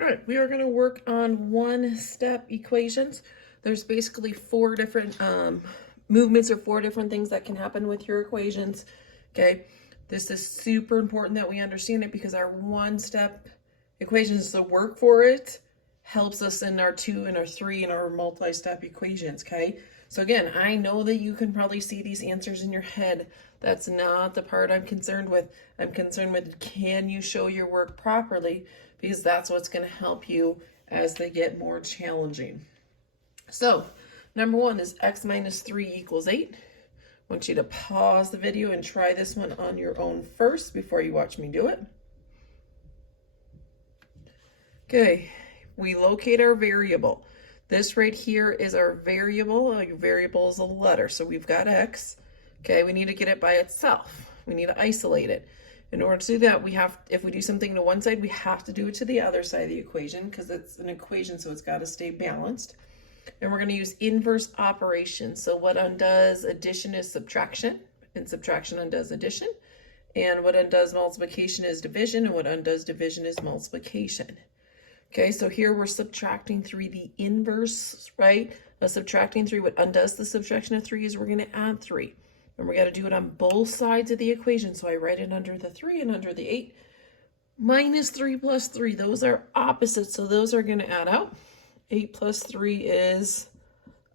All right, we are going to work on one-step equations. There's basically four different movements or four different things that can happen with your equations. Okay, this is super important that we understand it because our one-step equations, the work for it, helps us in our 2 and our 3 and our multi-step equations. Okay, so again, I know that you can probably see these answers in your head. That's not the part I'm concerned with. I'm concerned with, can you show your work properly? Because that's what's going to help you as they get more challenging. So, number one is x minus 3 equals 8. I want you to pause the video and try this one on your own first before you watch me do it. Okay, we locate our variable. This right here is our variable. Our variable is a letter, so we've got x. Okay, we need to get it by itself. We need to isolate it. In order to do that, if we do something to one side, we have to do it to the other side of the equation because it's an equation, so it's got to stay balanced. And we're going to use inverse operations. So what undoes addition is subtraction, and subtraction undoes addition. And what undoes multiplication is division, and what undoes division is multiplication. Okay, so here we're subtracting 3, the inverse, right? Subtracting 3, what undoes the subtraction of 3 is we're going to add 3. And we're going to do it on both sides of the equation. So I write it under the 3 and under the 8. Minus 3 plus 3. Those are opposites, so those are going to add out. 8 plus 3 is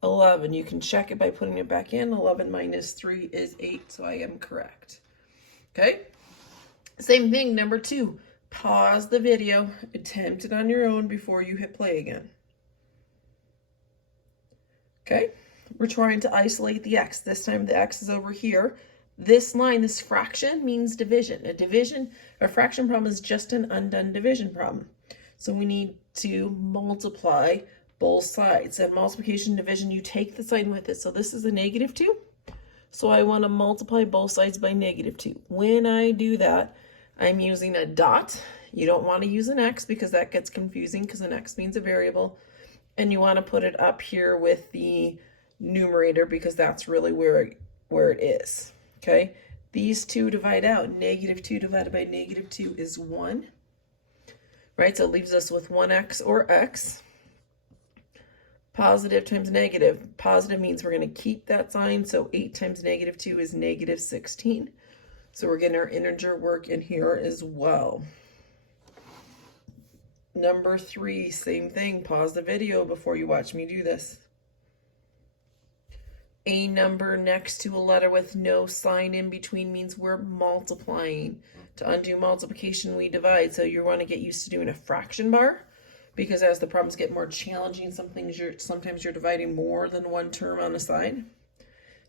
11. You can check it by putting it back in. 11 minus 3 is 8, so I am correct. Okay? Same thing, number 2. Pause the video. Attempt it on your own before you hit play again. Okay? We're trying to isolate the x. This time the x is over here. This line, this fraction, means division. A fraction problem is just an undone division problem. So we need to multiply both sides. At multiplication division, you take the sign with it. So this is a -2. So I want to multiply both sides by -2. When I do that, I'm using a dot. You don't want to use an x because that gets confusing because an x means a variable. And you want to put it up here with the numerator because that's really where it is. Okay, these two divide out. -2 divided by -2 is 1. Right, so it leaves us with 1x or x. Positive times negative. Positive means we're going to keep that sign, so 8 times -2 is -16. So we're getting our integer work in here as well. Number 3, same thing. Pause the video before you watch me do this. A number next to a letter with no sign in between means we're multiplying. To undo multiplication, we divide. So you want to get used to doing a fraction bar because as the problems get more challenging, sometimes you're dividing more than one term on a side.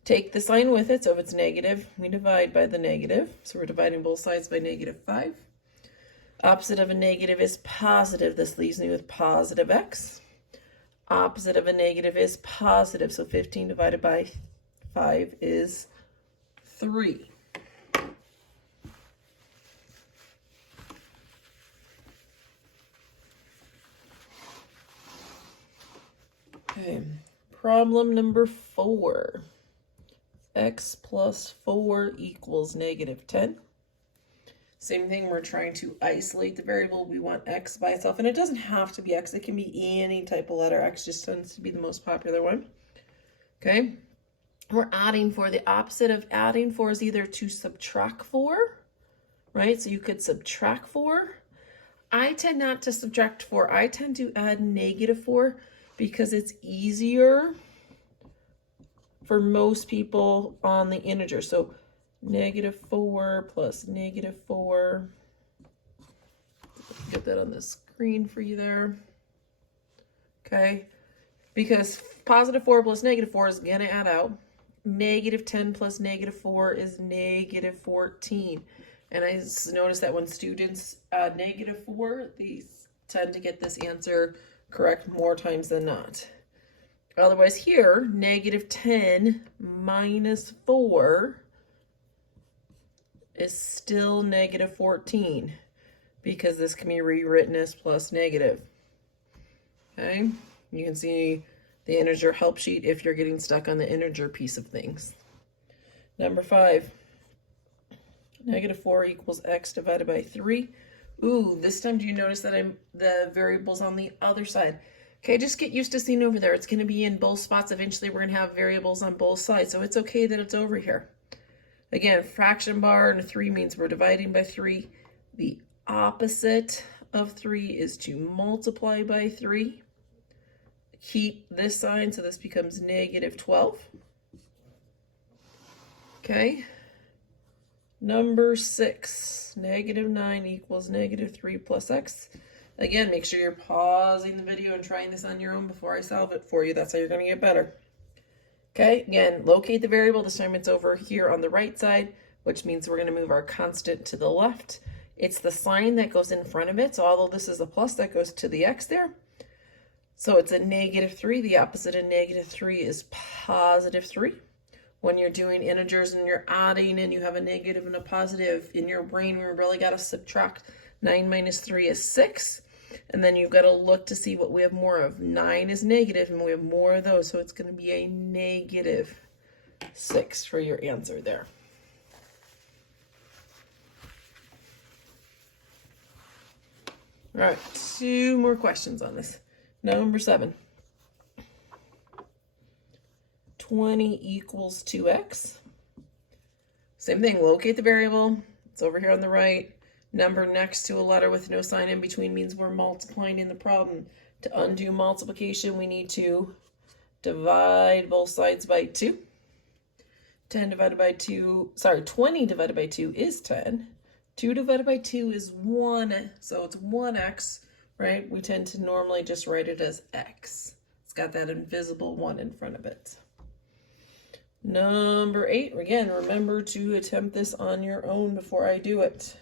Take the sign with it. So if it's negative, we divide by the negative. So we're dividing both sides by -5. Opposite of a negative is positive. This leaves me with positive x. Opposite of a negative is positive, so 15 divided by 5 is 3. Okay, problem number 4. X plus 4 equals -10. Same thing, we're trying to isolate the variable. We want x by itself, and it doesn't have to be x. It can be any type of letter. X just tends to be the most popular one. Okay, we're adding 4. The opposite of adding 4 is either to subtract 4, right? So you could subtract 4. I tend not to subtract 4. I tend to add -4 because it's easier for most people on the integer. So -4 plus -4. Get that on the screen for you there. Okay, because positive 4 plus -4 is going to add out. -10 plus -4 is -14. And I noticed that when students add -4, these tend to get this answer correct more times than not. Otherwise here, -10 minus 4 is still -14 because this can be rewritten as plus negative. Okay, you can see the integer help sheet if you're getting stuck on the integer piece of things. Number 5, -4 equals x divided by 3. Ooh, this time do you notice that the variable's on the other side? Okay, just get used to seeing over there. It's going to be in both spots. Eventually, we're going to have variables on both sides, so it's okay that it's over here. Again, fraction bar and a 3 means we're dividing by 3. The opposite of 3 is to multiply by 3. Keep this sign, so this becomes negative 12. Okay. Number 6, negative 9 equals negative 3 plus x. Again, make sure you're pausing the video and trying this on your own before I solve it for you. That's how you're going to get better. Okay, again, locate the variable. This time it's over here on the right side, which means we're going to move our constant to the left. It's the sign that goes in front of it. So although this is a plus, that goes to the x there. So it's a negative 3. The opposite of negative 3 is positive 3. When you're doing integers and you're adding and you have a negative and a positive, in your brain, we really got to subtract. 9 minus 3 is 6. And then you've got to look to see what we have more of. 9 is negative, and we have more of those. So it's going to be a negative 6 for your answer there. All right, 2 more questions on this. Number 7. 20 equals 2x. Same thing, locate the variable. It's over here on the right. Number next to a letter with no sign in between means we're multiplying in the problem. To undo multiplication, we need to divide both sides by 2. 20 divided by 2 is 10. 2 divided by 2 is 1, so it's 1x, right? We tend to normally just write it as x. It's got that invisible 1 in front of it. Number 8, again, remember to attempt this on your own before I do it.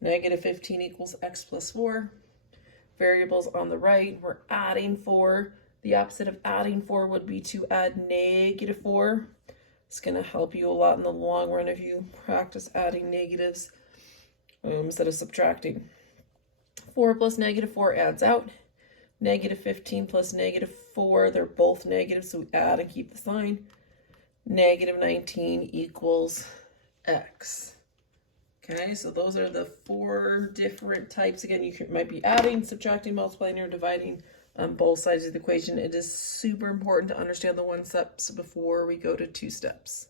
Negative 15 equals x plus 4. Variables on the right, we're adding 4. The opposite of adding 4 would be to add negative 4. It's going to help you a lot in the long run if you practice adding negatives instead of subtracting. 4 plus negative 4 adds out. Negative 15 plus negative 4, they're both negative, so we add and keep the sign. Negative 19 equals x. Okay, so those are the 4 different types. Again, you might be adding, subtracting, multiplying, or dividing on both sides of the equation. It is super important to understand the 1 steps before we go to 2 steps.